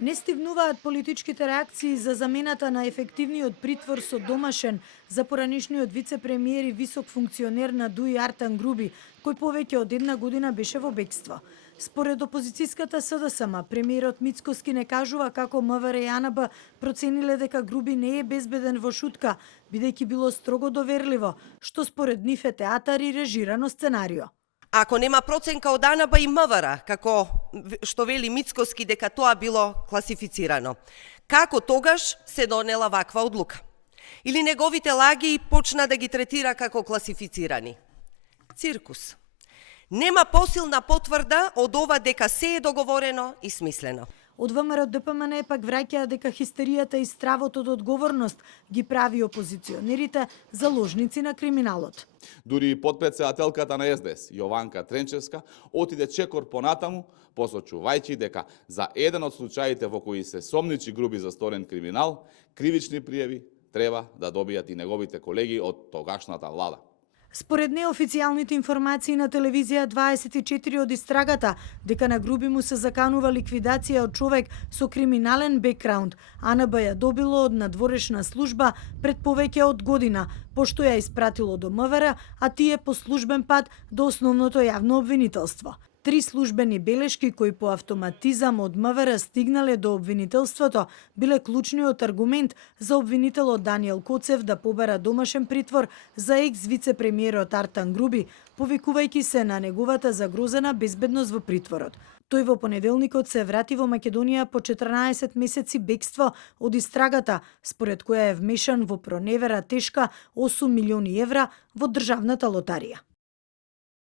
Не стигнуваат политичките реакции за замената на ефективниот притвор со домашен за поранишниот вице-премиер и висок функционер на ДУИ Артан Груби, кој повеќе од една година беше во бегство. Според опозицијската СДСМ, премиерот Мицкоски не кажува како МВР и АНБ процениле дека Груби не е безбеден во шутка, бидејќи било строго доверливо, што според нив е театар и режирано сценарио. Ако нема проценка од АНБ и МВР, како што вели Мицкоски дека тоа било класифицирано, како тогаш се донела ваква одлука? Или неговите лаги почна да ги третира како класифицирани? Циркус. Нема посилна потврда од ова дека се е договорено и смислено. Од ВМРО ДПМН пак враќаат дека хистеријата и стравот од одговорност ги прави опозиционерите заложници на криминалот. Дури и потпредседателката на СДС, Јованка Тренчевска, отиде чекор понатаму, посочувајќи дека за еден од случаите во кои се сомничи Груби за сторен криминал, кривични пријави треба да добијат и неговите колеги од тогашната влада. Според неофицијалните информации на телевизија 24 од истрагата, дека на Груби му се заканува ликвидација од човек со криминален бекграунд, АНБ ја добило од надворешна служба пред повеќе од година, пошто ја испратило до МВР, а тие по службен пат до основното јавно обвинителство. 3 службени белешки кои по автоматизам од МВР стигнале до обвинителството биле клучниот аргумент за обвинителот Даниел Коцев да побара домашен притвор за екс-вице-премиерот Артан Груби, повикувајќи се на неговата загрозена безбедност во притворот. Тој во понеделникот се врати во Македонија по 14 месеци бегство од истрагата, според која е вмешан во проневера тешка 8 милиони евра во државната лотарија.